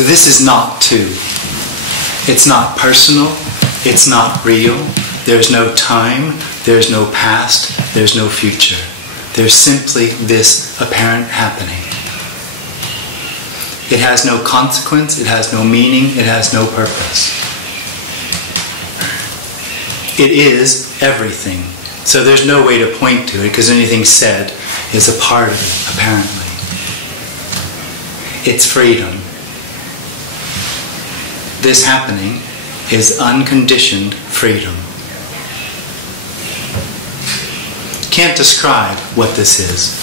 This is not two. It's not personal. It's not real. There's no time. There's no past. There's no future. There's simply this apparent happening. It has no consequence. It has no meaning. It has no purpose. It is everything. So there's no way to point to it because anything said is a part of it, apparently. It's freedom. This happening is unconditioned freedom. Can't describe what this is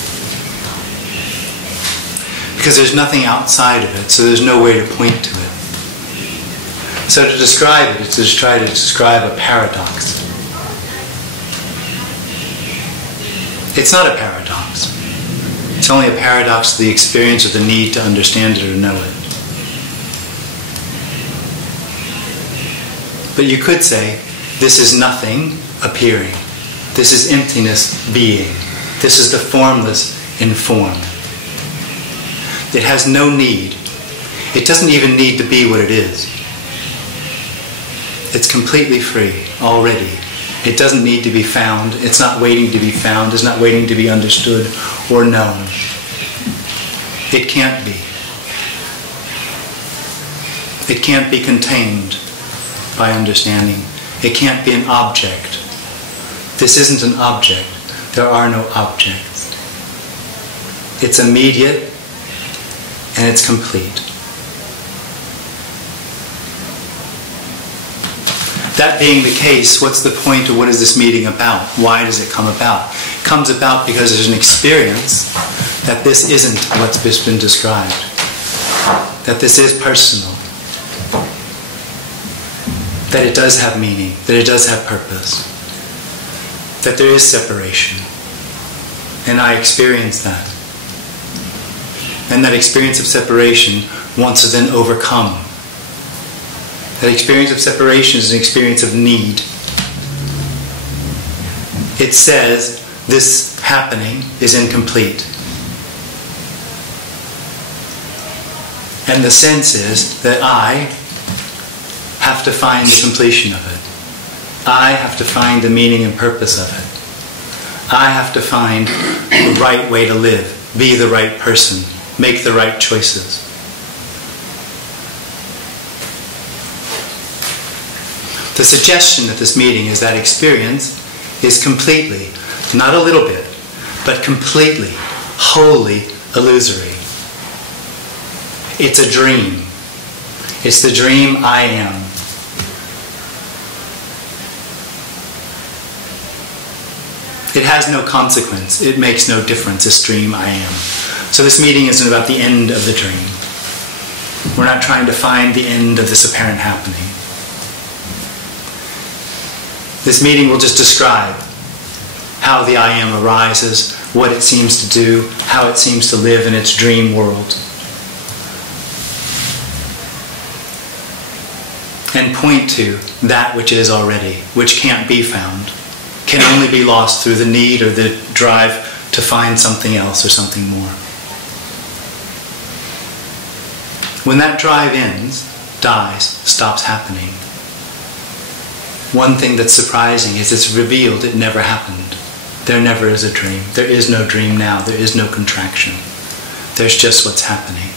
because there's nothing outside of it, so there's no way to point to it. So to describe it is to try to describe a paradox. It's not a paradox. It's only a paradox to the experience of the need to understand it or know it. But you could say, this is nothing appearing. This is emptiness being. This is the formless in form. It has no need. It doesn't even need to be what it is. It's completely free already. It doesn't need to be found. It's not waiting to be found. It's not waiting to be understood or known. It can't be. It can't be contained by understanding. It can't be an object. This isn't an object. There are no objects. It's immediate and it's complete. That being the case, what's the point of what is this meeting about? Why does it come about? It comes about because there's an experience that this isn't what's been described. That this is personal. That it does have meaning. That it does have purpose. That there is separation. And I experience that. And that experience of separation wants to then overcome. That experience of separation is an experience of need. It says this happening is incomplete. And the sense is that I have to find the completion of it. I have to find the meaning and purpose of it. I have to find the right way to live, be the right person, make the right choices. The suggestion at this meeting is that experience is completely, not a little bit, but completely, wholly illusory. It's a dream. It's the dream I am. It has no consequence. It makes no difference, this dream I am. So this meeting isn't about the end of the dream. We're not trying to find the end of this apparent happening. This meeting will just describe how the I am arises, what it seems to do, how it seems to live in its dream world. And point to that which is already, which can't be found, can only be lost through the need or the drive to find something else or something more. When that drive ends, dies, stops happening, one thing that's surprising is it's revealed it never happened. There never is a dream. There is no dream now. There is no contraction. There's just what's happening.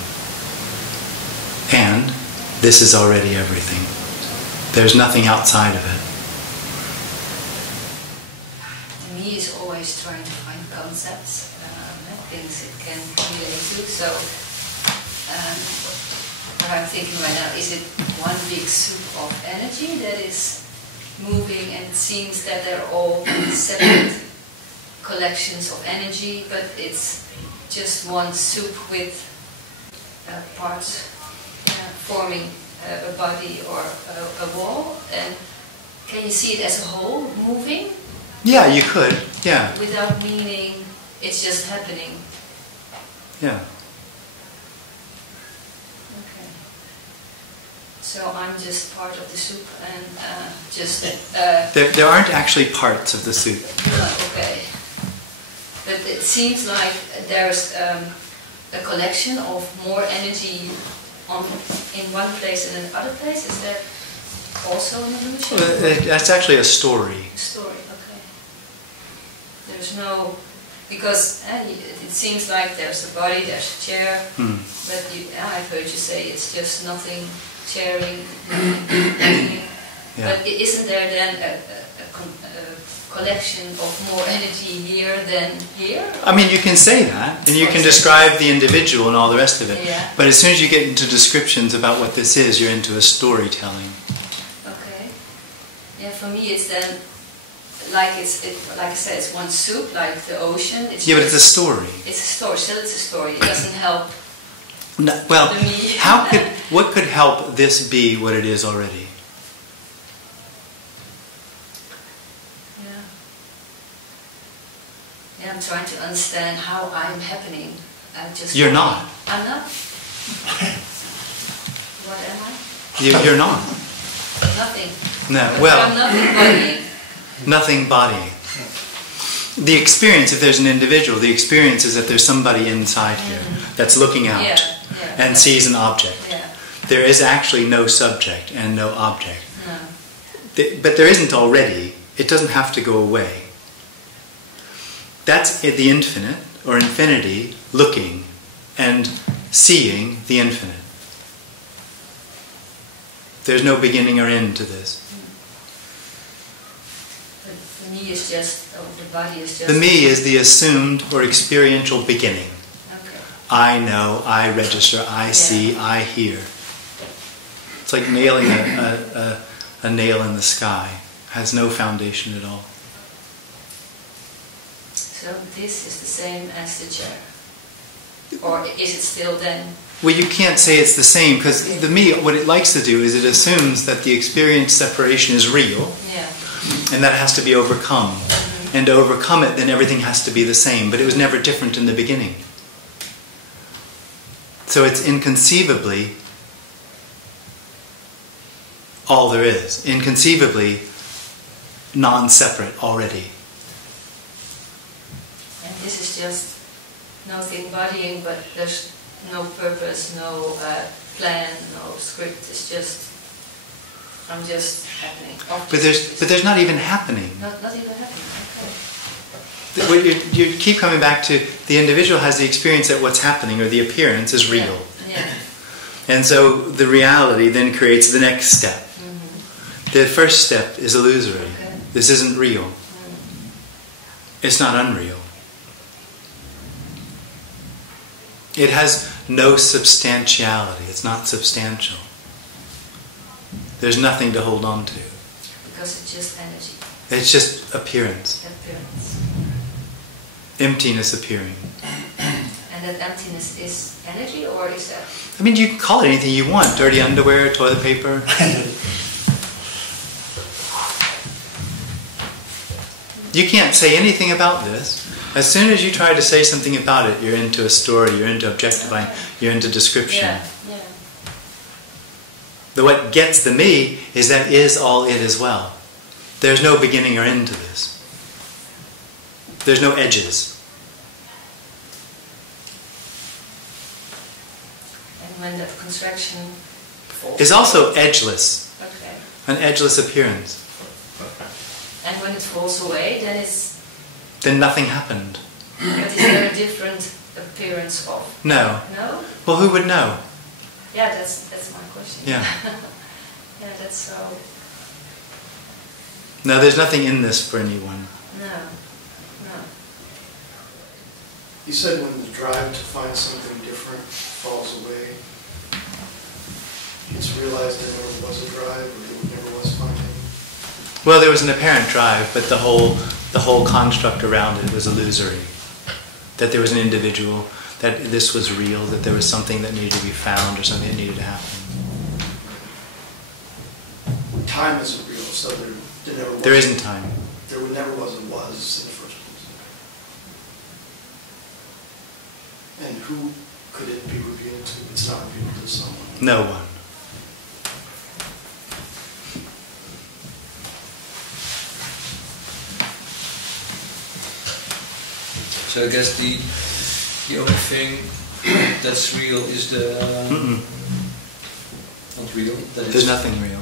And this is already everything. There's nothing outside of it. Me is always trying to find concepts, things it can relate to. So what I'm thinking right now, is it one big soup of energy that is moving, and it seems that they're all separate collections of energy, but it's just one soup with parts forming a body or a wall? And can you see it as a whole moving? Yeah, you could. Yeah. Without meaning, it's just happening. Yeah. Okay. So I'm just part of the soup and just... There aren't actually parts of the soup. Okay. But it seems like there's a collection of more energy in one place and in another place? Is that also an illusion? That's actually a story. Story, okay. There's no, because it seems like there's a body, there's a chair, but I've heard you say it's just nothing, chairing, nothing. Yeah. But isn't there then a collection of more energy here than here? I mean, you can say that, and you can describe the individual and all the rest of it. Yeah. But as soon as you get into descriptions about what this is, you're into a storytelling. Okay. Yeah, for me it's then like like I said, it's one soup, like the ocean. It's Yeah, but it's a story. It's a story. Still, it's a story. It doesn't help. No, well, the me. what could help this be what it is already? Yeah, I'm trying to understand how I'm happening. You're not. I'm not? What am I? You're not. Nothing. No, But well... I'm nothing bodying. Nothing bodying. The experience, if there's an individual, the experience is that there's somebody inside here that's looking out and sees an object. Yeah. There is actually no subject and no object. No. But there isn't already. It doesn't have to go away. That's the infinite, or infinity, looking and seeing the infinite. There's no beginning or end to this. But the me is just, the body is just... The me is the assumed or experiential beginning. Okay. I know, I register, I see, I hear. It's like nailing a nail in the sky. Has no foundation at all. So this is the same as the chair? Or is it still then... Well, you can't say it's the same, because the me, what it likes to do is it assumes that the experience separation is real, and that has to be overcome. And to overcome it, then everything has to be the same, but it was never different in the beginning. So it's inconceivably all there is. Inconceivably non-separate already. And this is just nothing bodying, but there's no purpose, no plan, no script. It's just, I'm just happening. But there's not even happening. Not even happening, okay. You keep coming back to the individual has the experience that what's happening, or the appearance, is real. Yeah. And so the reality then creates the next step. The first step is illusory. Okay. This isn't real. It's not unreal. It has no substantiality. It's not substantial. There's nothing to hold on to. Because it's just energy. It's just appearance. Appearance. Emptiness appearing. And that emptiness is energy, or is that... I mean, you can call it anything you want. Dirty underwear, toilet paper. You can't say anything about this. As soon as you try to say something about it, you're into a story, you're into objectifying, you're into description. Yeah. What gets the me is that is all it as well. There's no beginning or end to this. There's no edges. And when the contraction falls... It's also edgeless. Okay. An edgeless appearance. And when it falls away, then it's... Then nothing happened. But is there a different appearance of... No. No? Well, who would know? Yeah, that's my question. Yeah. Yeah, that's so... No, there's nothing in this for anyone. No. You said when the drive to find something different falls away, it's realized there never was a drive, or there never was finding. Well, there was an apparent drive, but the whole construct around it was illusory. That there was an individual, that this was real, that there was something that needed to be found or something that needed to happen. Time isn't real, so there never was. There isn't time. There never was a was in the first place. And who could it be revealed to? It's not revealed to someone. No one. So I guess the only thing that's real is the not real. There's nothing real.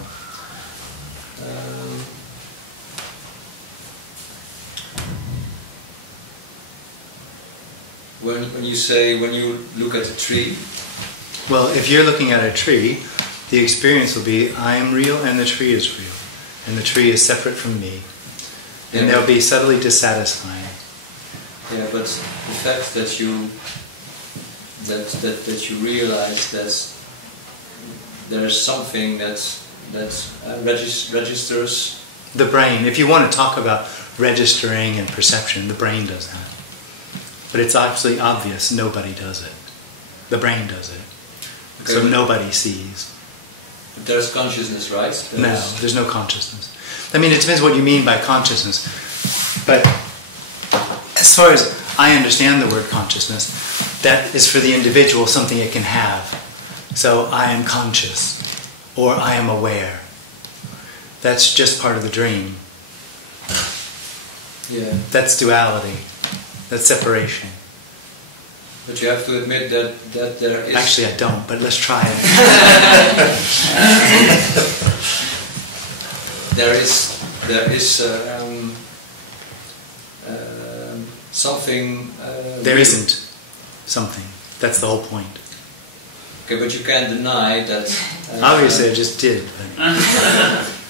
When you say, when you look at a tree. Well, if you're looking at a tree, the experience will be, I am real and the tree is real. And the tree is separate from me. And Yeah, they'll be subtly dissatisfying. Yeah, but the fact that you that you realize that there is something that registers. The brain, if you want to talk about registering and perception, the brain does that. But it's absolutely obvious nobody does it. The brain does it. Okay, So nobody sees. There's consciousness, right? There's no consciousness. I mean, it depends what you mean by consciousness. But as far as I understand the word consciousness, that is for the individual something it can have. So I am conscious, or I am aware. That's just part of the dream. Yeah. That's duality. That's separation. But you have to admit that there is... Actually, I don't, but let's try it. there is something... There isn't something. That's the whole point. Okay, but you can't deny that... Obviously, I just did.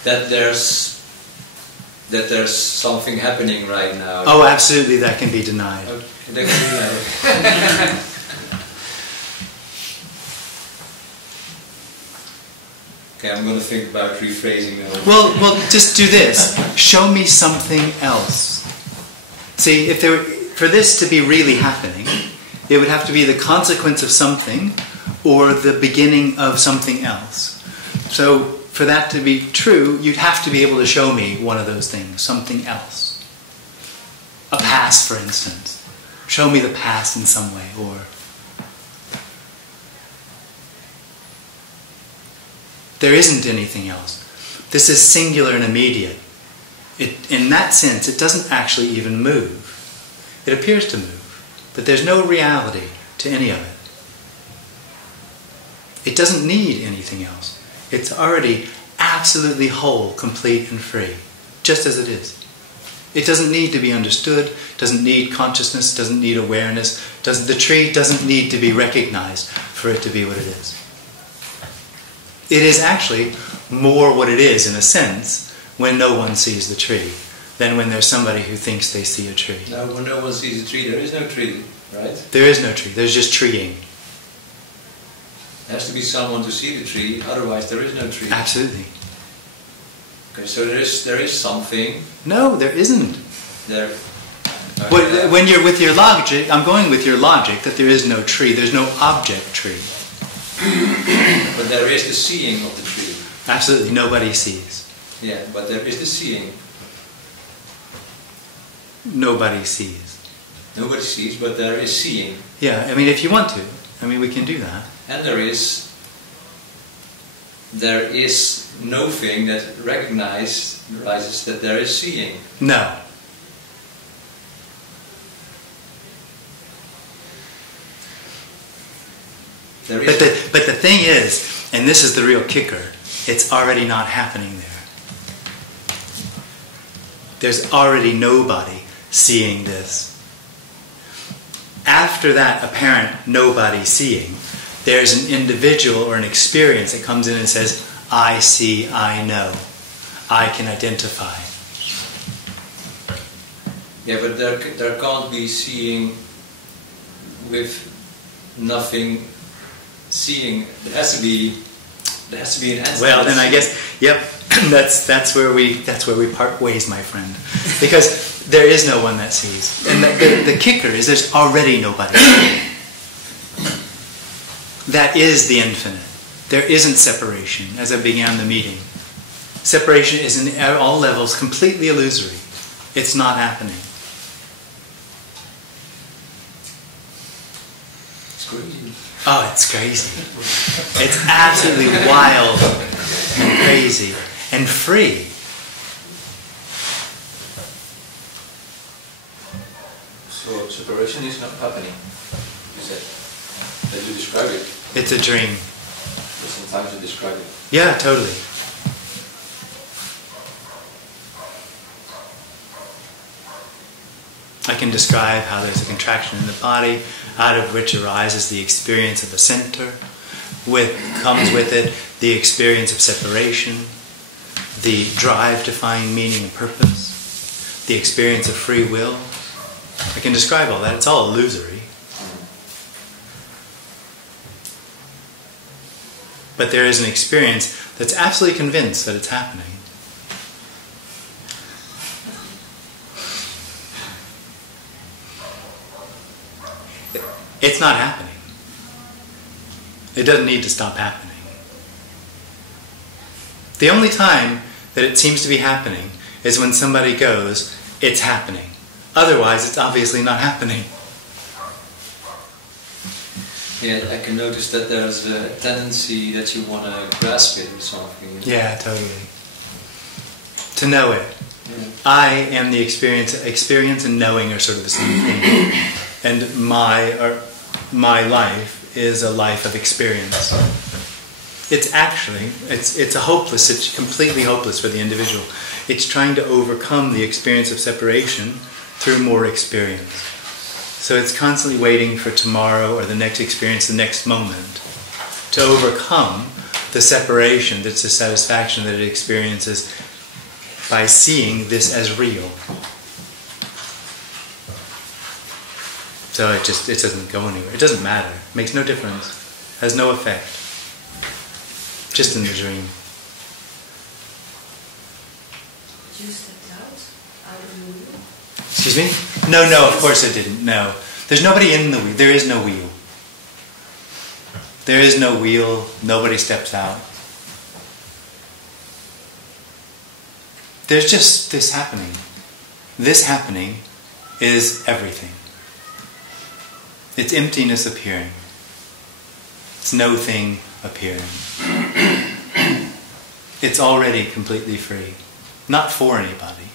that there's something happening right now. Oh, absolutely, that can be denied. Okay, that can be denied. Okay, I'm going to think about rephrasing now. Well, just do this. Show me something else. See, if for this to be really happening, it would have to be the consequence of something or the beginning of something else. So, for that to be true, you'd have to be able to show me one of those things, something else. A past, for instance. Show me the past in some way, or... There isn't anything else. This is singular and immediate. In that sense, it doesn't actually even move. It appears to move, but there's no reality to any of it. It doesn't need anything else. It's already absolutely whole, complete, and free, just as it is. It doesn't need to be understood, doesn't need consciousness, doesn't need awareness. The tree doesn't need to be recognized for it to be what it is. It is actually more what it is, in a sense, when no one sees the tree, than when there's somebody who thinks they see a tree. No, when no one sees a tree, there is no tree, right? There is no tree, there's just treeing. There has to be someone to see the tree, otherwise there is no tree. Absolutely. Okay, so there is something. No, there isn't. There. When you're with your logic, I'm going with your logic that there is no tree, there's no object tree. But there is the seeing of the tree. Absolutely, nobody sees. Yeah, but there is the seeing. Nobody sees. Nobody sees, but there is seeing. Yeah, I mean, if you want to, I mean, we can do that. And there is no thing that recognizes that there is seeing. No. There is But the thing is, and this is the real kicker, it's already not happening there. There's already nobody seeing this. After that apparent nobody seeing, there's an individual or an experience that comes in and says, I see, I know, I can identify. Yeah, but there can't be seeing with nothing seeing. There has to be an entity. Well, then I guess, yep, that's where we part ways, my friend, because there is no one that sees, and the kicker is there's already nobody seeing. That is the infinite. There isn't separation, as I began the meeting. Separation is in all levels completely illusory. It's not happening. It's crazy. Oh, it's crazy. It's absolutely wild and crazy and free. So separation is not happening, you said. That you describe it. It's a dream. There's some time to describe it. Yeah, totally. I can describe how there's a contraction in the body, out of which arises the experience of a center, comes with it the experience of separation, the drive to find meaning and purpose, the experience of free will. I can describe all that. It's all illusory. But there is an experience that's absolutely convinced that it's happening. It's not happening. It doesn't need to stop happening. The only time that it seems to be happening is when somebody goes, it's happening. Otherwise, it's obviously not happening. Yeah, I can notice that there's a tendency that you want to grasp it or something. Yeah, totally. To know it. Yeah. I am the experience. Experience and knowing are sort of the same thing. And my life is a life of experience. It's actually, it's a hopeless, it's completely hopeless for the individual. It's trying to overcome the experience of separation through more experience. So it's constantly waiting for tomorrow or the next experience, the next moment, to overcome the separation, the dissatisfaction that it experiences by seeing this as real. So it doesn't go anywhere. It doesn't matter. It makes no difference. Has no effect. Just in the dream. You stepped out of the wheel? Excuse me? No, of course I didn't. No. There's nobody in the wheel. There is no wheel. There is no wheel. Nobody steps out. There's just this happening. This happening is everything. It's emptiness appearing. It's no thing appearing. It's already completely free. Not for anybody.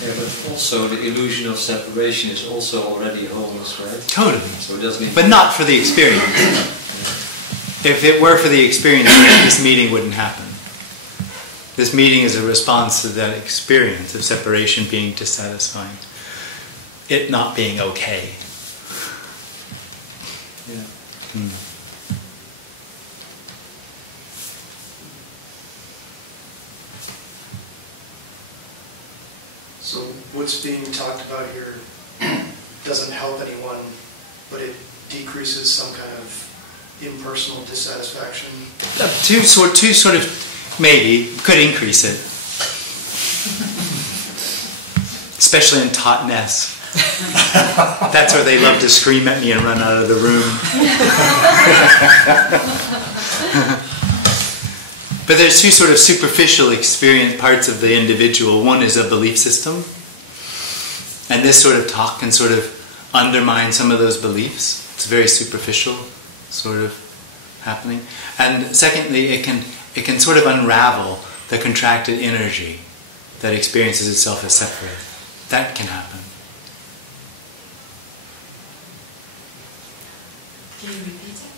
Yeah, but also the illusion of separation is also already homeless, right? Totally. So it doesn't need But not for the experience. If it were for the experience, this meeting wouldn't happen. This meeting is a response to that experience of separation being dissatisfying. It not being okay. Yeah. So what's being talked about here doesn't help anyone, but it decreases some kind of impersonal dissatisfaction. Two sort of, maybe, could increase it. Especially in tautness. That's where they love to scream at me and run out of the room. But there's two sort of superficial experience parts of the individual. One is a belief system. And this sort of talk can sort of undermine some of those beliefs. It's very superficial sort of happening. And secondly, it can sort of unravel the contracted energy that experiences itself as separate. That can happen. Can you repeat it?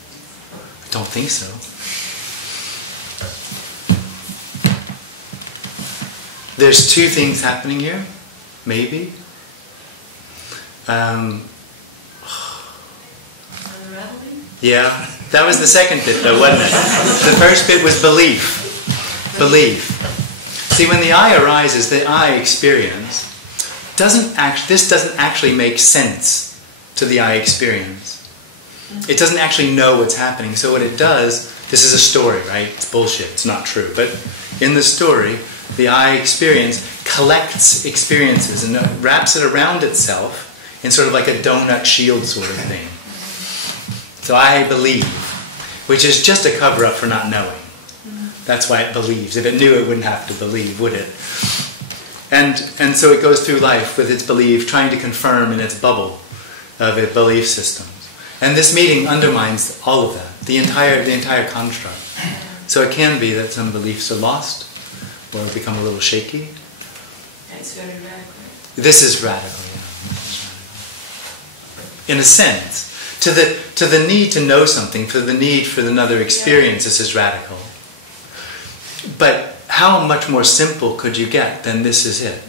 I don't think so. There's two things happening here, maybe. Unraveling? Yeah, that was the second bit though, wasn't it? The first bit was belief. Belief. See, when the I arises, the I experience, this doesn't actually make sense to the I experience. It doesn't actually know what's happening. So what it does, this is a story, right? It's bullshit, it's not true. But in the story, the I experience collects experiences and wraps it around itself in sort of like a donut shield sort of thing. So I believe, which is just a cover-up for not knowing. That's why it believes. If it knew, it wouldn't have to believe, would it? And so it goes through life with its belief, trying to confirm in its bubble of its belief systems. And this meeting undermines all of that, the entire construct. So it can be that some beliefs are lost or become a little shaky. It's very radical. This is radical, yeah. In a sense. To the need to know something, for the need for another experience, this is radical. But how much more simple could you get than this is it?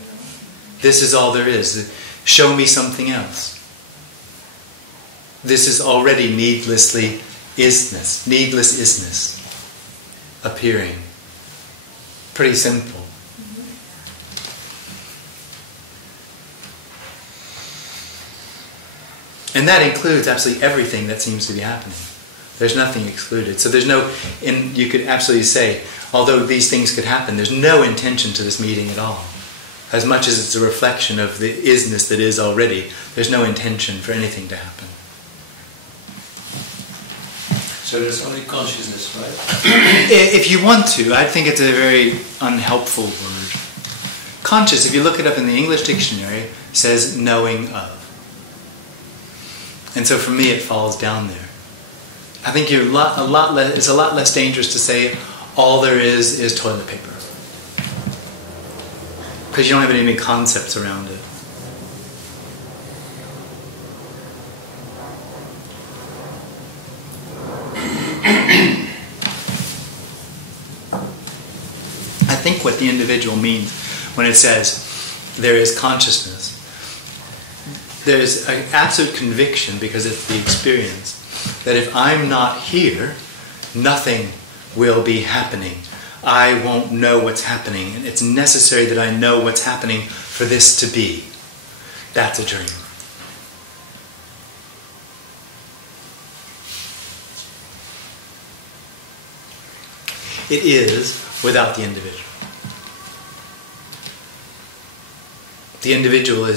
This is all there is. Show me something else. This is already needless isness appearing. Pretty simple. And that includes absolutely everything that seems to be happening. There's nothing excluded. So there's no, and you could absolutely say, although these things could happen, there's no intention to this meeting at all. As much as it's a reflection of the isness that is already, there's no intention for anything to happen. So there's only consciousness, right? If you want to, I think it's a very unhelpful word. Conscious, if you look it up in the English dictionary, says knowing of. And so for me it falls down there. I think it's a lot less dangerous to say all there is toilet paper. Because you don't have any concepts around it. I think what the individual means when it says there is consciousness, there's an absolute conviction, because it's the experience, that if I'm not here, nothing will be happening. I won't know what's happening, and it's necessary that I know what's happening for this to be. That's a dream. It is without the individual. The individual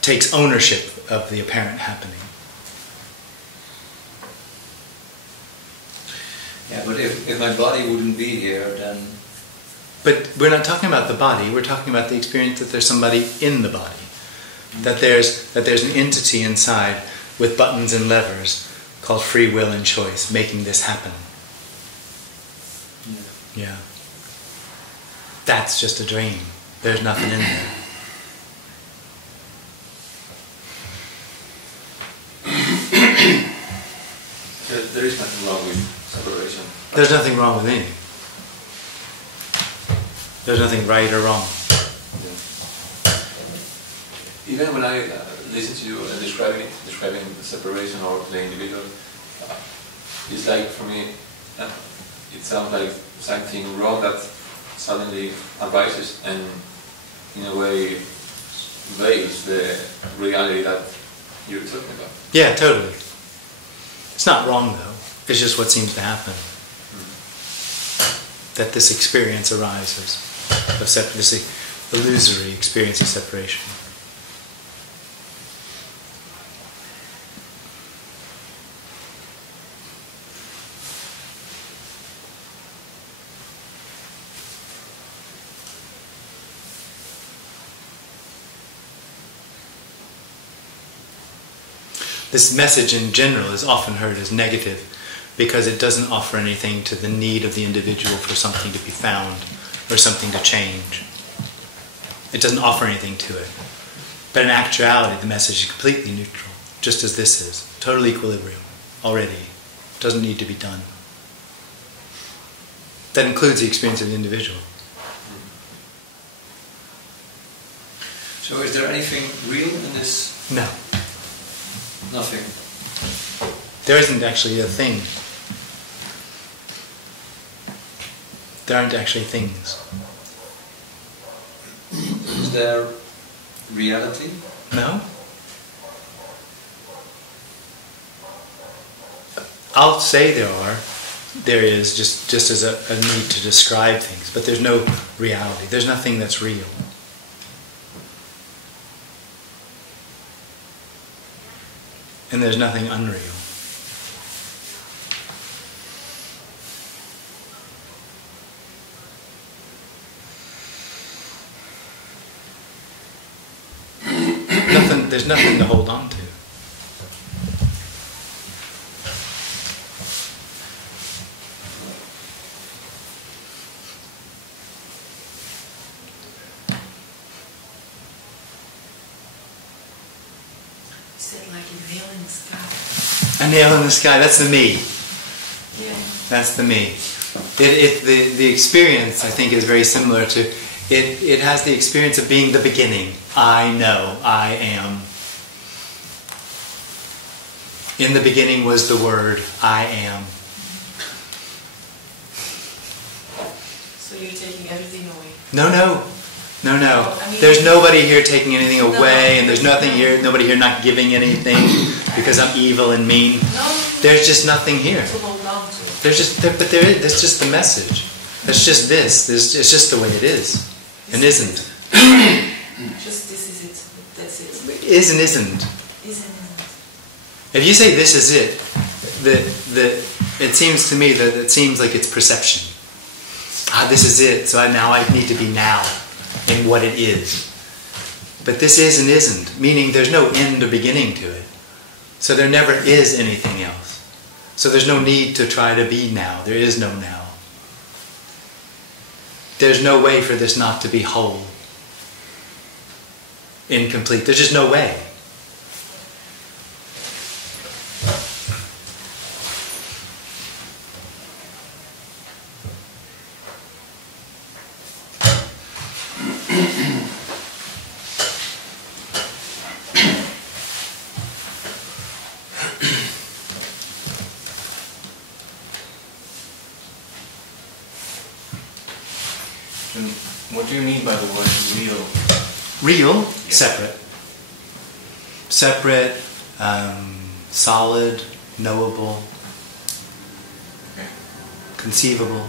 takes ownership of the apparent happening. Yeah, but if my body wouldn't be here, then... But we're not talking about the body, we're talking about the experience that there's somebody in the body. That there's an entity inside with buttons and levers called free will and choice, making this happen. Yeah. That's just a dream. There's nothing in there. There is nothing wrong with separation. There's nothing wrong with anything. There's nothing right or wrong. Yeah. Even when I listen to you and describing the separation or the individual, it's like, for me, it sounds like something wrong that suddenly arises and in a way veils the reality that you're talking about. Yeah, totally. It's not wrong though. It's just what seems to happen. That this experience arises of this illusory experience of separation. This message in general is often heard as negative because it doesn't offer anything to the need of the individual for something to be found or something to change. It doesn't offer anything to it. But in actuality, the message is completely neutral, just as this is. Total equilibrium, already. It doesn't need to be done. That includes the experience of the individual. So is there anything real in this? No. Nothing. There isn't actually a thing. There aren't actually things. Is there reality? No. I'll say there is, just as a need to describe things, but there's no reality. There's nothing that's real. And there's nothing unreal. There's nothing to hold on to. Is that like a veil in the sky? A nail in the sky, that's the me. Yeah. That's the me. The experience, I think, is very similar to, it has the experience of being the beginning. I know, I am. In the beginning was the word, I am. So you're taking everything away? No. I mean, There's nobody here taking anything away, and there's nobody here not giving anything because I'm evil and mean. No. There's just nothing here. To hold on to. That's just the message. That's just this. It's just the way it is, and isn't. Just this is it. That's it. Is and isn't. Isn't. If you say this is it, it seems to me that it seems like it's perception. This is it. So now I need to be now in what it is. But this is and isn't, meaning there's no end or beginning to it. So there never is anything else. So there's no need to try to be now. There is no now. There's no way for this not to be whole, incomplete. There's just no way. What do you mean by the word real? Real, Yeah. separate. Separate, solid, knowable, Okay. conceivable.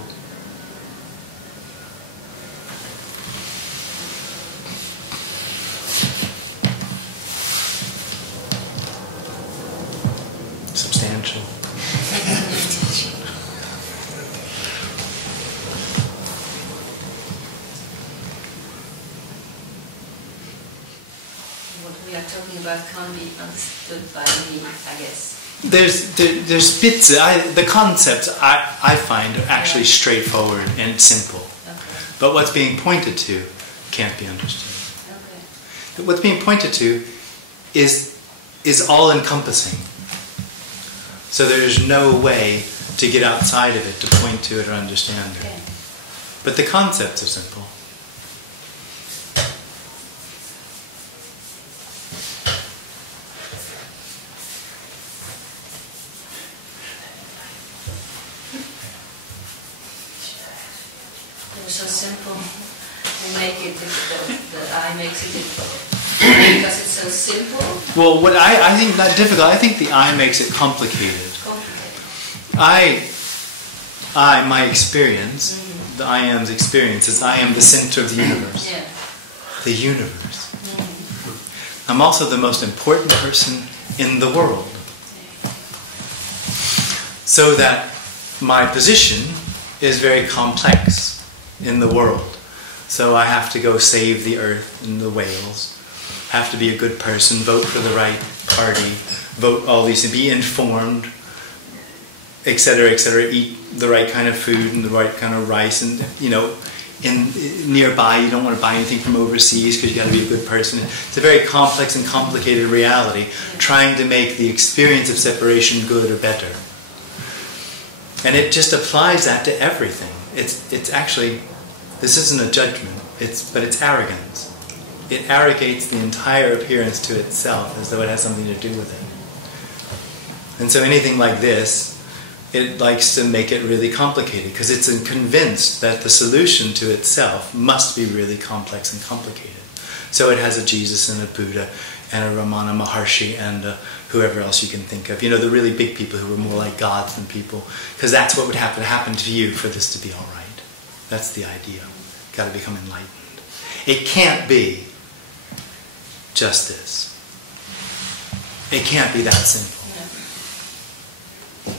Substantial. What we are talking about can't be understood by me, I guess. There's bits. The concepts I find are actually straightforward and simple, Okay. but what's being pointed to can't be understood. Okay. What's being pointed to is all-encompassing. So there's no way to get outside of it, to point to it or understand it. Okay. But the concepts are simple. They're so simple. They make it difficult. The I makes it difficult. Because it's so simple, Well, what I think not difficult. I think the I makes it complicated. complicated. My experience, the I am's experience is I am the center of the universe. Yeah. The universe. I'm also the most important person in the world. So that my position is very complex in the world. So I have to go save the earth and the whales. Have to be a good person, vote for the right party, vote all these, and be informed, etc., etc. Eat the right kind of food and the right kind of rice, and nearby you don't want to buy anything from overseas because you got to be a good person. It's a very complex and complicated reality, trying to make the experience of separation good or better. And it just applies that to everything. It's actually, this isn't a judgment, but it's arrogance. It arrogates the entire appearance to itself as though it has something to do with it. And so anything like this, it likes to make it really complicated because it's convinced that the solution to itself must be really complex and complicated. So it has a Jesus and a Buddha and a Ramana Maharshi and whoever else you can think of. The really big people who were more like gods than people, because that's what would have to happen to you for this to be all right. That's the idea. Got to become enlightened. It can't be just this. It can't be that simple. Yeah.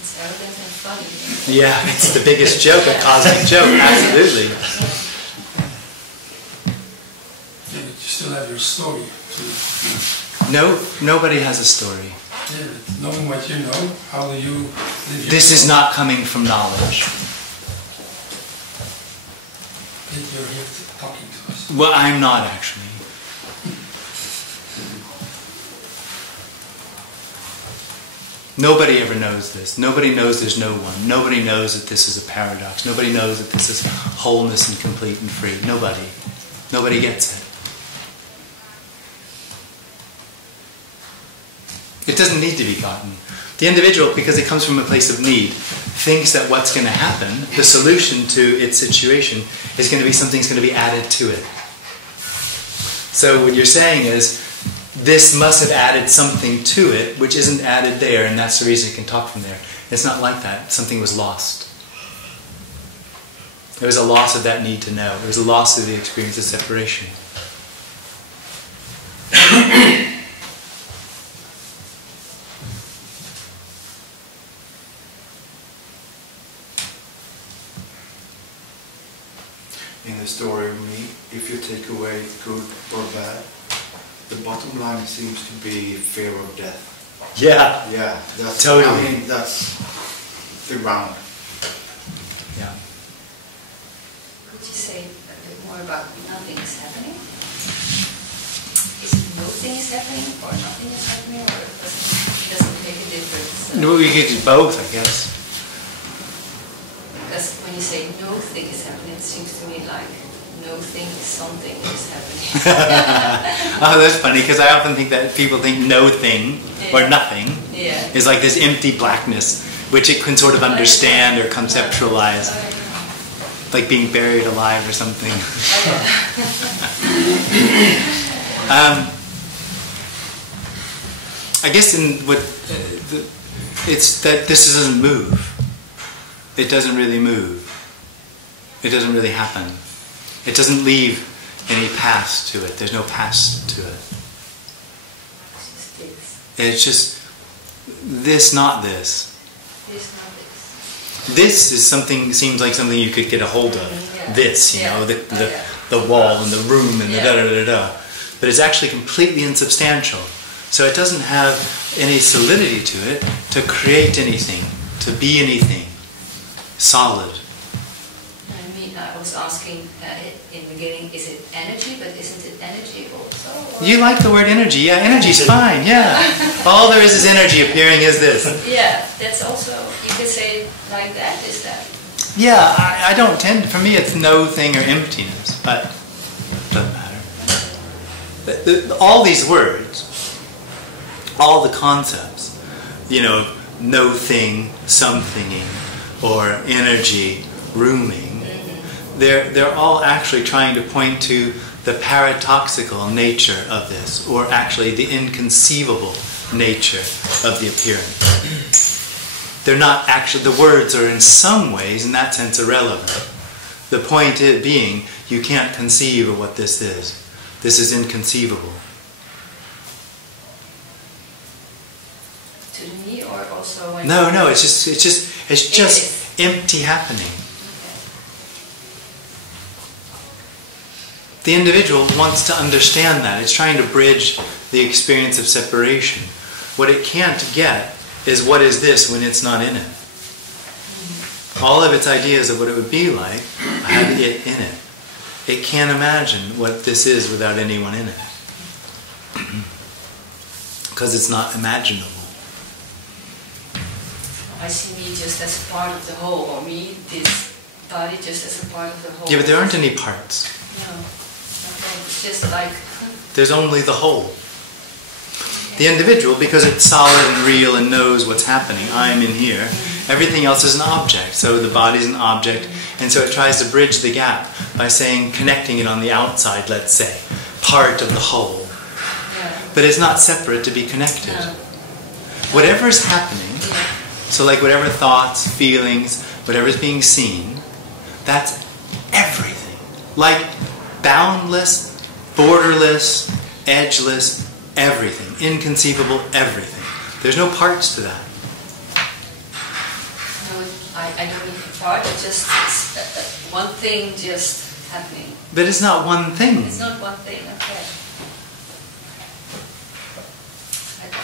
It's arrogant and funny. Yeah, it's the biggest joke, a cosmic joke, absolutely. Yeah, but you still have your story too. No, nobody has a story. Yeah, but knowing what you know, how do you live your This is story? not coming from knowledge. Yet you're here talking to us. Well, I'm not actually. Nobody ever knows this. Nobody knows there's no one. Nobody knows that this is a paradox. Nobody knows that this is wholeness and complete and free. Nobody. Nobody gets it. It doesn't need to be gotten. The individual, because it comes from a place of need, thinks that what's going to happen, the solution to its situation, is going to be something's going to be added to it. So what you're saying is, this must have added something to it, which isn't added there, and that's the reason it can talk from there. It's not like that. Something was lost. There was a loss of that need to know. There was a loss of the experience of separation. In the story of me, if you take away good or bad, the bottom line seems to be fear of death. Yeah. Yeah, that's Totally. I mean, that's the round. Yeah. Could you say a bit more about nothing is happening? Is it no thing is happening, or nothing is happening, or it doesn't make a difference? No, we could do both, I guess. Because when you say no thing is happening, it seems to me like no thing is something is happening. Oh, that's funny, because I often think that people think no thing or nothing is like this empty blackness, which it can sort of understand or conceptualize, like being buried alive or something. I guess in what it's that this doesn't move. It doesn't really move. It doesn't really happen. It doesn't leave any past to it. There's no past to it. It's just this, not this. This, not this. This is something, seems like something you could get a hold of. This, you know, the wall and the room and the da-da-da-da. But it's actually completely insubstantial. So it doesn't have any solidity to it to create anything, to be anything solid. I was asking in the beginning, is it energy? But isn't it energy also? Or? You like the word energy. Yeah, energy's fine. Yeah. All there is energy appearing as this. Yeah, that's also, you could say it like that, is that? Yeah, I don't tend, for me it's no thing or emptiness, but it doesn't matter. All these words, all the concepts, you know, no thing, somethinging, or energy, rooming, they're all actually trying to point to the paradoxical nature of this, or actually the inconceivable nature of the appearance. They're not actually, the words are in some ways, in that sense, irrelevant. The point being, you can't conceive of what this is. This is inconceivable. To me, or also when No, it's just empty happening. The individual wants to understand that. It's trying to bridge the experience of separation. What it can't get is what is this when it's not in it. All of its ideas of what it would be like have it in it. It can't imagine what this is without anyone in it. Because it's not imaginable. I see me just as part of the whole, or me, this body just as a part of the whole. Yeah, but there aren't any parts. No. Okay, it's just like... There's only the whole. The individual, because it's solid and real and knows what's happening, I'm in here, everything else is an object. So the body's an object, and so it tries to bridge the gap by saying, connecting it on the outside, let's say, part of the whole. But it's not separate to be connected. Whatever's happening, so like whatever thoughts, feelings, whatever's being seen, that's everything. Like boundless, borderless, edgeless, everything. Inconceivable everything. There's no parts to that. No, I don't need a part, it's just one thing just happening. But it's not one thing. It's not one thing, okay.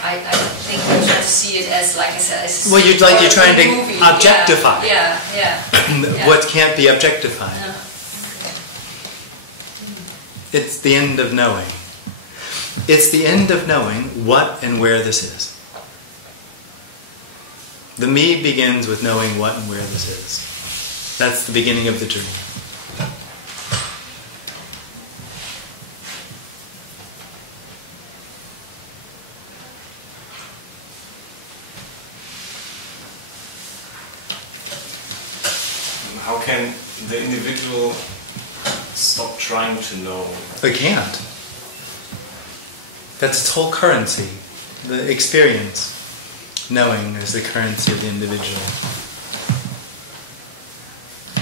I think we just see it as, like I said, as well, you're trying to objectify. Yeah. What can't be objectified. Okay. It's the end of knowing. It's the end of knowing what and where this is. The me begins with knowing what and where this is. That's the beginning of the dream. How can the individual stop trying to know? They can't. That's its whole currency. The experience. Knowing is the currency of the individual.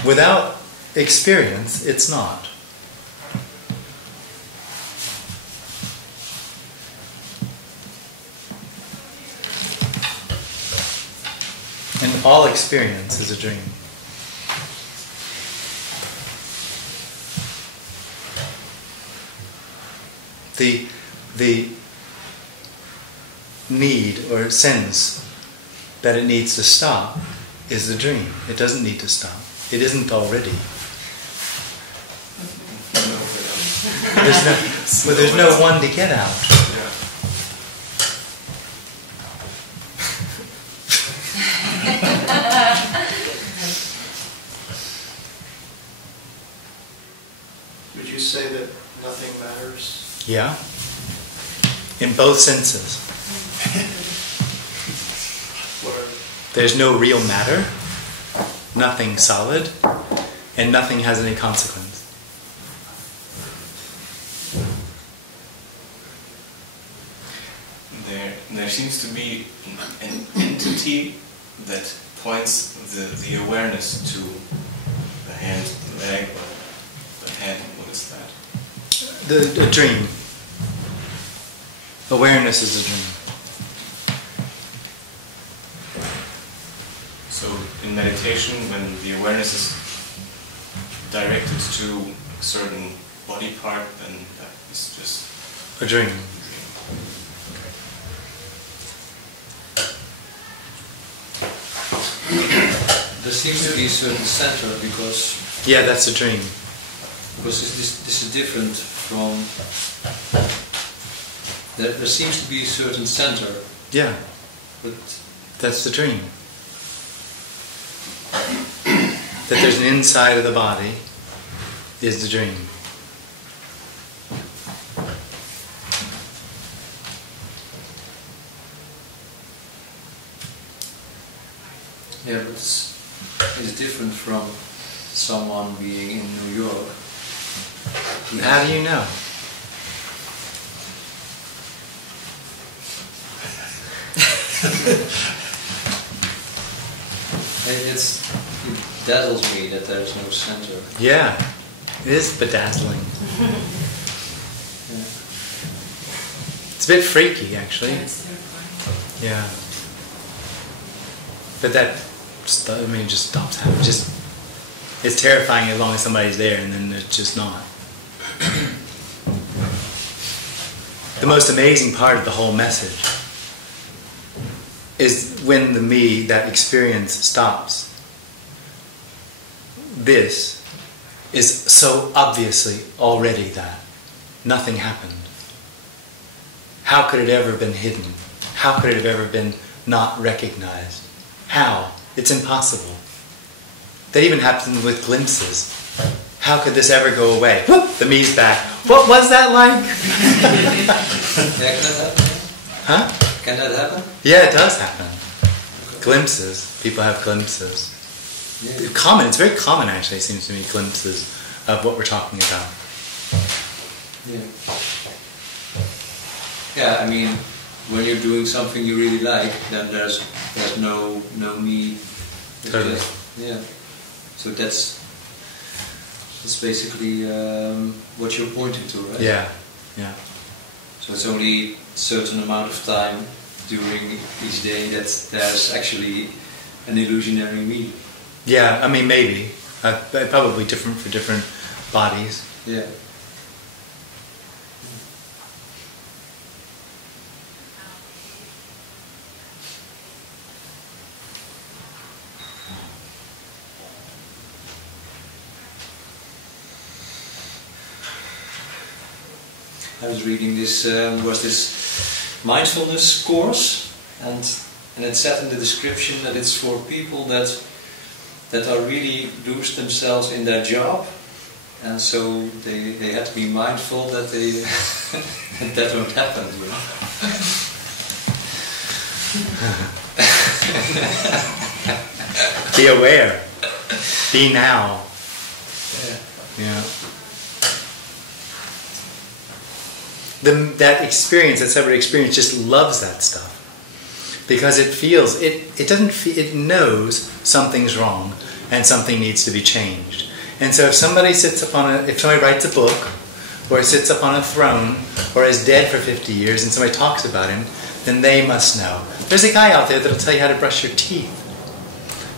Without experience, it's not. And all experience is a dream. The need or sense that it needs to stop is the dream. It doesn't need to stop. It isn't already. There's no one to get out. Would you say that nothing matters? Yeah. In both senses. There's no real matter, nothing solid, and nothing has any consequence. There seems to be an entity that points the awareness to the hand, the leg, the head. What is that? The dream. Awareness is a dream. So in meditation, when the awareness is directed to a certain body part, then that is just a dream. There seems to be a certain center because... Yeah, that's a dream. Because this is different from... There seems to be a certain center. Yeah. But that's the dream. That there's an inside of the body is the dream. Yeah, but it's different from someone being in New York. How do you know? It dazzles me that there's no center. Yeah, it is bedazzling. Yeah. It's a bit freaky, actually. Yeah. But that just stops happening. It's terrifying as long as somebody's there, and then it's just not. The most amazing part of the whole message is when the me, that experience, stops. This is so obviously already that. Nothing happened. How could it ever have been hidden? How could it have ever been not recognized? How? It's impossible. That even happens with glimpses. How could this ever go away? Whoop, the me's back. What was that like? Yeah, can that happen? Huh? Can that happen? Yeah, it does happen. Glimpses. People have glimpses. Yeah. Common. It's very common, actually, it seems to me, glimpses of what we're talking about. Yeah. Yeah, I mean, when you're doing something you really like, then there's no me. Totally. Yeah. So that's basically what you're pointing to, right? Yeah. Yeah. So it's only a certain amount of time during each day that there's actually an illusionary me. Yeah, I mean, maybe. Probably different for different bodies. Yeah. I was reading this mindfulness course, and And it said in the description that it's for people that are really lose themselves in their job, and so they have to be mindful that that won't happen, you know. Be aware. Be now. Yeah. That experience, that separate experience, just loves that stuff. Because it feels, it knows something's wrong and something needs to be changed. And so if somebody if somebody writes a book, or sits up on a throne, or is dead for 50 years and somebody talks about him, then they must know. There's a guy out there that'll tell you how to brush your teeth.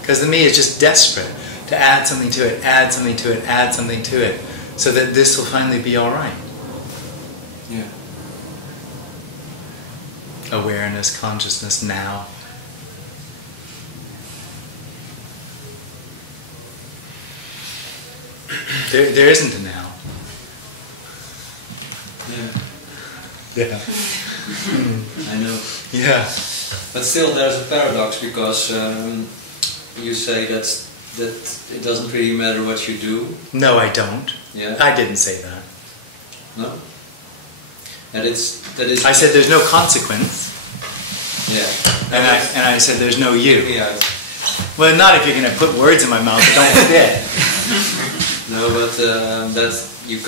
Because the me is just desperate to add something to it, add something to it, add something to it, so that this will finally be alright. Yeah. Awareness, consciousness, now. There isn't a now. Yeah. I know. Yeah. But still, there's a paradox, because you say that it doesn't really matter what you do. No, I don't. Yeah. I didn't say that. No. That is. I said there's no consequence. Yeah. And I said there's no you. Yeah. Well, not if you're going to put words in my mouth, but don't forget. No, but you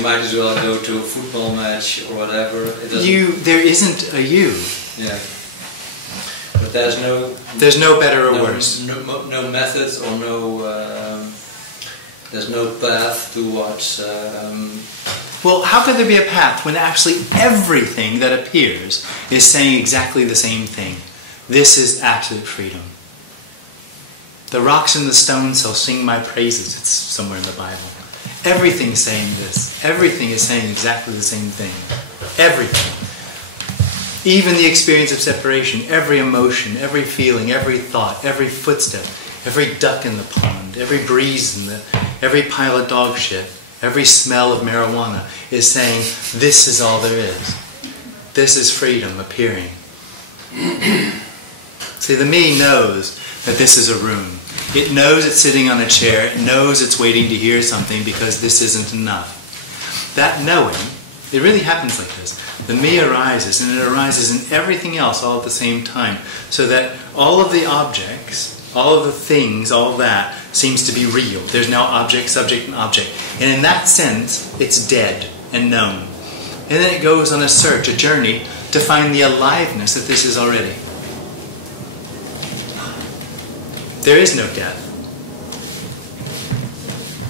might as well go to a football match or whatever. There isn't a you. Yeah. But there's no better or worse. No methods, or there's no path towards. Well, how could there be a path when actually everything that appears is saying exactly the same thing? This is absolute freedom. The rocks and the stones shall sing my praises. It's somewhere in the Bible. Everything's saying this. Everything is saying exactly the same thing. Everything. Even the experience of separation, every emotion, every feeling, every thought, every footstep, every duck in the pond, every breeze every pile of dog shit, every smell of marijuana is saying, this is all there is. This is freedom appearing. See, the me knows that this is a room. It knows it's sitting on a chair. It knows it's waiting to hear something because this isn't enough. That knowing, it really happens like this. The me arises, and it arises in everything else all at the same time. So that all of the objects, all of the things, all that seems to be real. There's now object, subject, and object. And in that sense, it's dead and known. And then it goes on a search, a journey, to find the aliveness that this is already. There is no death.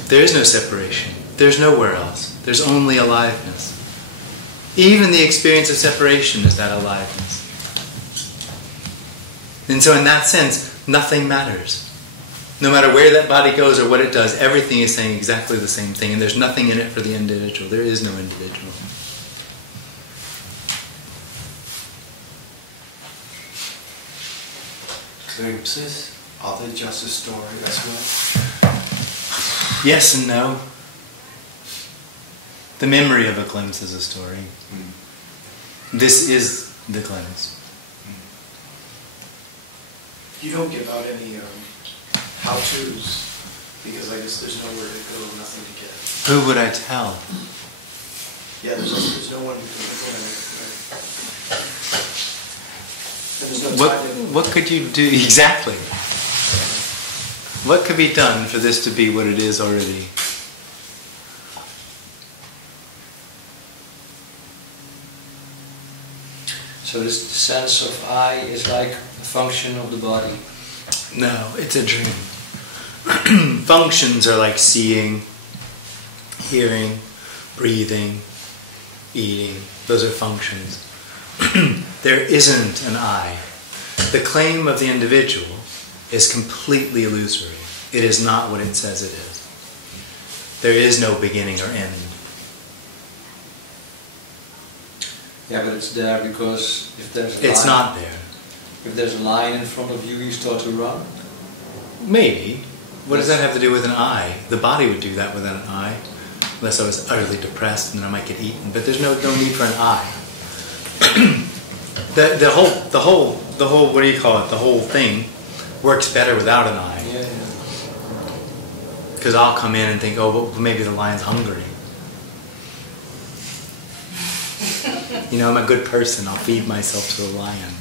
There is no separation. There's nowhere else. There's only aliveness. Even the experience of separation is that aliveness. And so in that sense, nothing matters. No matter where that body goes or what it does, everything is saying exactly the same thing, and there's nothing in it for the individual. There is no individual. Glimpses? Are they just a story as well? Yes and no. The memory of a glimpse is a story. This is the glimpse. You don't give out any how-tos, because I guess there's nowhere to go, nothing to get. Who would I tell? Yeah, there's no one who can and there's no time. What could you do exactly? What could be done for this to be what it is already? So this sense of I is like a function of the body? No, it's a dream. Functions are like seeing, hearing, breathing, eating. Those are functions. There isn't an I. The claim of the individual is completely illusory. It is not what it says it is. There is no beginning or end. Yeah, but it's there because if there's a It's line, not there. If there's a line in front of you, you start to run. Maybe. What does that have to do with an I? The body would do that without an I, unless I was utterly depressed and then I might get the need for an I. The what do you call it? The whole thing works better without an eye. Yeah. Because I'll come in and think, oh, well, maybe the lion's hungry. You know, I'm a good person. I'll feed myself to the lion.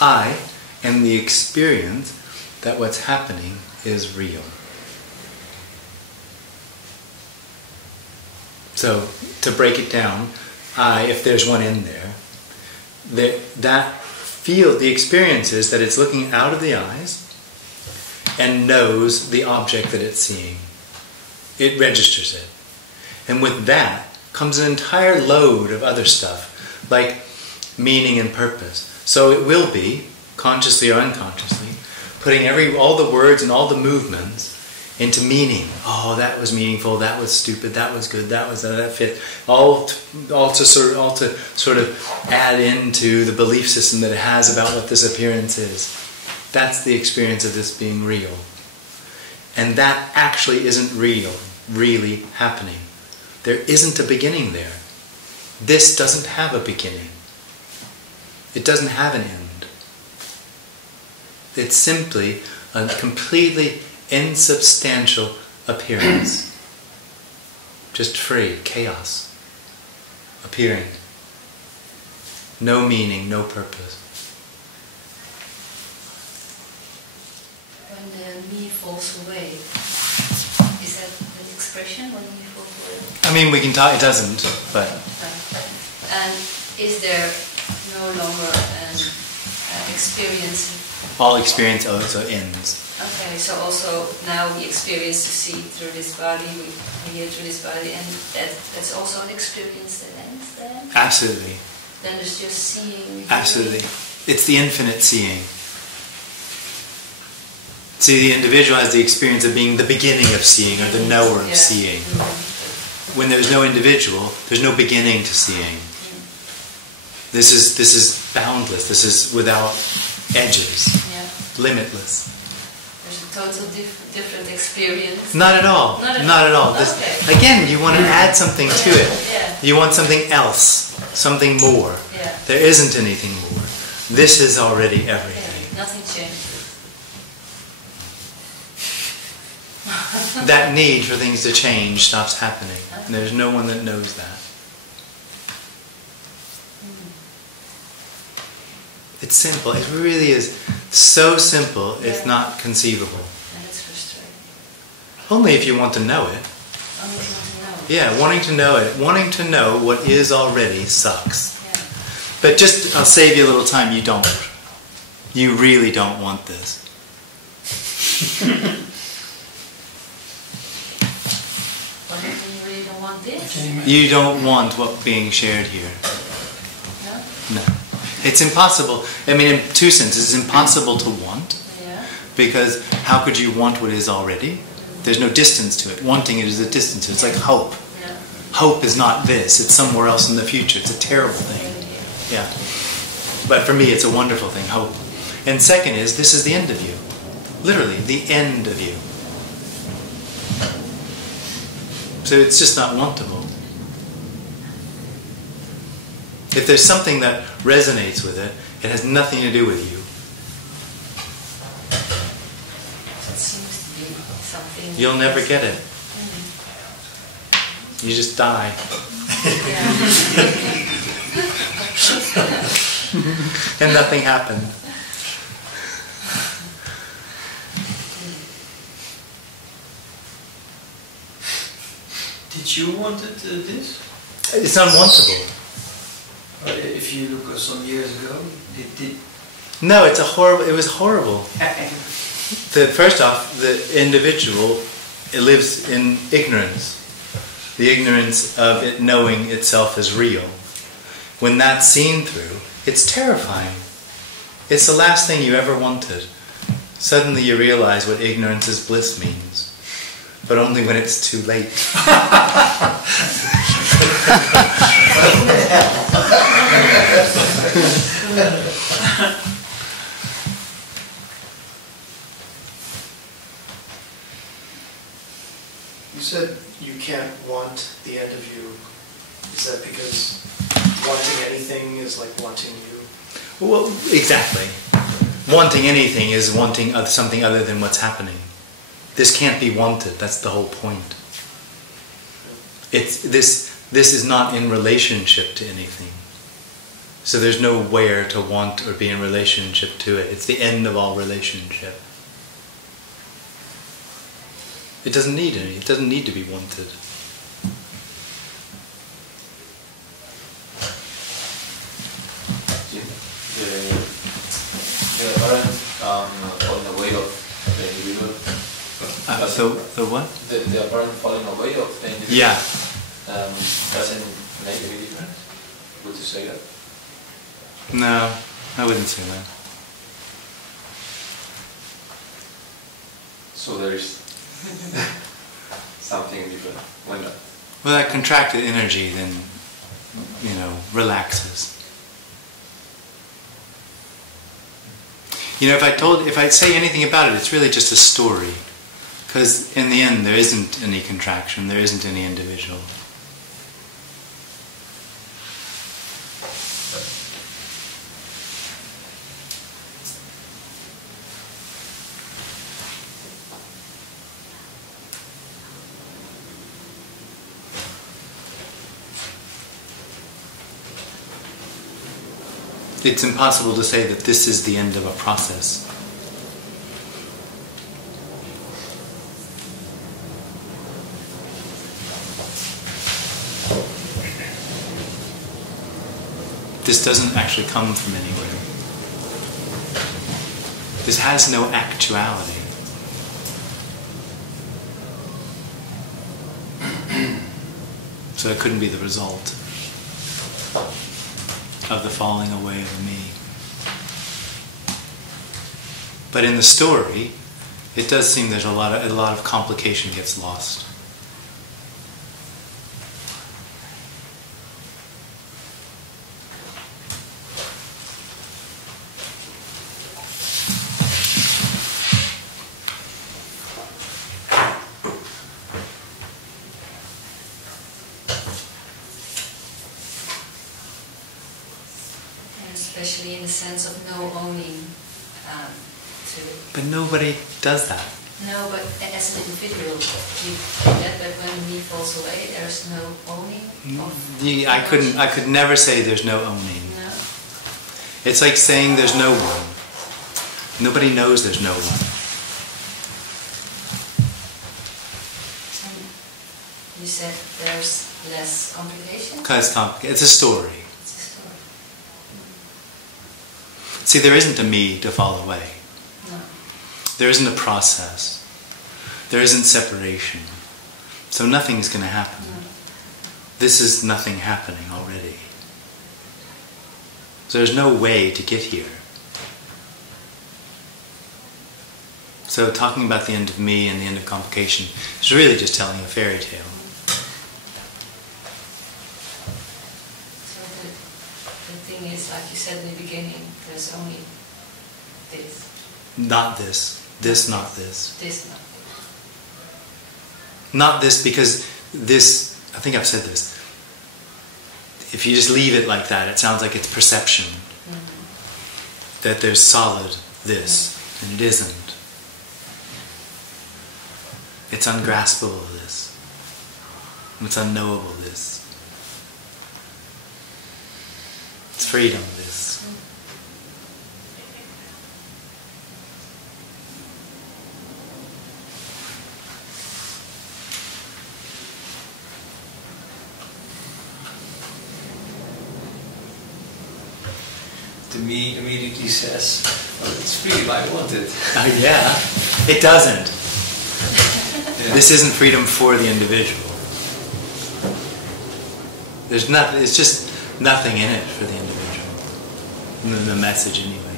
I am the experience that what's happening is real. So, to break it down, if there's one in there, that field, the experience is that it's looking out of the eyes and knows the object that it's seeing. It registers it. And with that comes an entire load of other stuff, like meaning and purpose. So it will be, consciously or unconsciously, putting all the words and all the movements into meaning. Oh, that was meaningful, that was stupid, that was good, that fit. All to sort of add into the belief system that it has about what this appearance is. That's the experience of this being real. And that actually isn't really happening. There isn't a beginning there. This doesn't have a beginning. It doesn't have an end. It's simply a completely insubstantial appearance. Just free, chaos, appearing. No meaning, no purpose. When the me falls away, is that an expression when me falls away? I mean, we can talk, it doesn't, but... And is there no longer an experience? All experience also ends. Okay, so also now we experience to see through this body, we hear through this body, and that's also an experience that ends then? Absolutely. Then there's just seeing. Absolutely. It's the infinite seeing. See, the individual has the experience of being the beginning of seeing, or the knower of seeing. Mm-hmm. When there's no individual, there's no beginning to seeing. This is boundless. This is without edges, limitless. There's a total different experience. Not at all. Not at all. Okay. Again, you want to add something to it. Yeah. You want something else, something more. Yeah. There isn't anything more. This is already everything. Okay. Nothing changes. That need for things to change stops happening. And there's no one that knows that. It's simple. It really is so simple, it's not conceivable. And it's frustrating. Only if you want to know it. Only if you want to know it. Yeah, wanting to know it. Wanting to know what is already sucks. Yeah. But just, I'll save you a little time, you don't. You really don't want this. What if you really don't want this? You don't want what being shared here. No? No. It's impossible. I mean, in two senses, it's impossible to want. Yeah. Because how could you want what is already? There's no distance to it. Wanting it is a distance to it. It's like hope. Yeah. Hope is not this. It's somewhere else in the future. It's a terrible thing. Yeah. But for me, it's a wonderful thing, hope. And second is, this is the end of you. Literally, the end of you. So it's just not wantable. If there's something that resonates with it, it has nothing to do with you. It seems to be something. You'll never get it. You just die. And nothing happened. Did you want this? It's unwantable. If you look some years ago, did No, it's it was horrible. First off, the individual lives in ignorance. The ignorance of it knowing itself as real. When that's seen through, it's terrifying. It's the last thing you ever wanted. Suddenly you realize what ignorance is bliss means. But only when it's too late. You said you can't want the end of you. Is that because wanting anything is like wanting you? Well, exactly. Wanting anything is wanting something other than what's happening. This can't be wanted. That's the whole point. This is not in relationship to anything. So there's nowhere to want or be in relationship to it. It's the end of all relationship. It doesn't need any. It doesn't need to be wanted. The apparent falling away of the individual. The what? The apparent falling away of the individual. Yeah. Doesn't make any difference. Would you say that? No, I wouldn't say that. So there is something different when that. Well, that contracted energy then, relaxes. If I say anything about it, it's really just a story. Because in the end, there isn't any contraction, there isn't any individual. It's impossible to say that this is the end of a process. This doesn't actually come from anywhere. This has no actuality. So it couldn't be the result of the falling away of the me. But in the story, it does seem there's a lot of complication gets lost. Especially in the sense of no owning to it. But nobody does that. No, but as an individual, you do that, but when he falls away, there's no owning of I could never say there's no owning. No. It's like saying there's no one. Nobody knows there's no one. And you said there's less complication? Because it's complicated. It's a story. See, there isn't a me to fall away. No. There isn't a process. There isn't separation. So nothing's going to happen. No. This is nothing happening already. So there's no way to get here. So talking about the end of me and the end of complication is really just telling a fairy tale. The thing is, like you said in the beginning, there's only this. Not this. This, not this. This, not this. Not this because this, I think I've said this. If you just leave it like that, it sounds like it's perception. Mm-hmm. That there's solid this, and it isn't. It's ungraspable this. It's unknowable this. It's freedom this. To me, immediately says, "Oh, it's freedom, I want it." Yeah, it doesn't. This isn't freedom for the individual. There's nothing. It's just nothing in it for the individual. The message, anyway.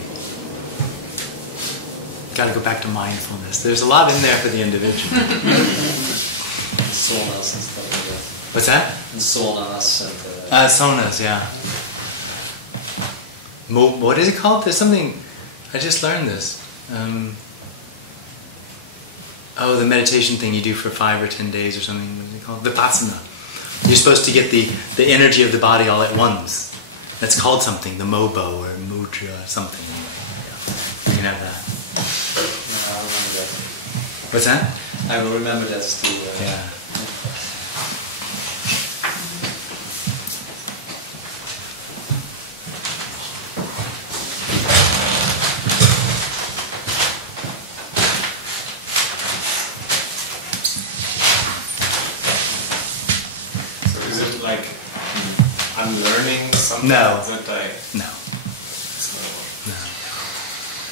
Got to go back to mindfulness. There's a lot in there for the individual. Saunas and stuff like that. What's that? And saunas and... Saunas, yeah. What is it called? There's something. I just learned this. the meditation thing you do for 5 or 10 days or something, what is it called? Vipassana. You're supposed to get the energy of the body all at once. That's called something, the mobo or mudra or something. Yeah. You can have that. Yeah, I remember that. What's that? I will remember that too. Yeah. So is it like unlearning something No. that I... No. It's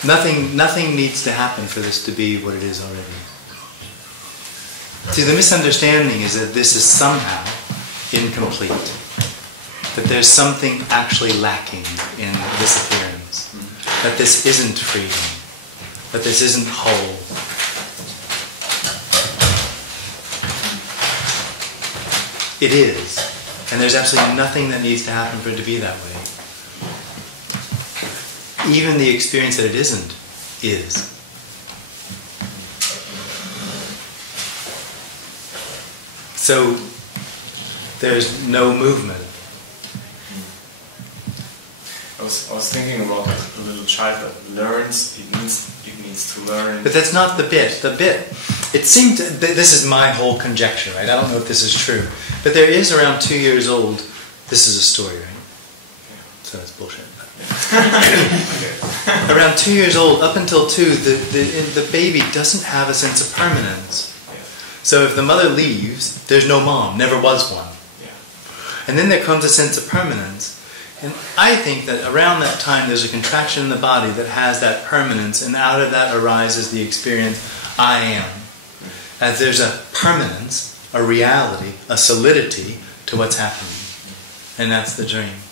not Nothing needs to happen for this to be what it is already. See, the misunderstanding is that this is somehow incomplete. That there's something actually lacking in this appearance. That this isn't freedom. That this isn't whole. It is. And there's absolutely nothing that needs to happen for it to be that way. Even the experience that it isn't, is. So, there's no movement. I was thinking about like a little child that learns, it needs to learn. But that's not the bit. The bit, it seemed, this is my whole conjecture, right? I don't know if this is true. But there is around 2 years old, this is a story, right? So that's bullshit. Around 2 years old, up until 2, the baby doesn't have a sense of permanence. So if the mother leaves, there's no mom, never was one. And then there comes a sense of permanence. And I think that around that time there's a contraction in the body that has that permanence, and out of that arises the experience, I am. As there's a permanence, a reality, a solidity to what's happening. And that's the dream.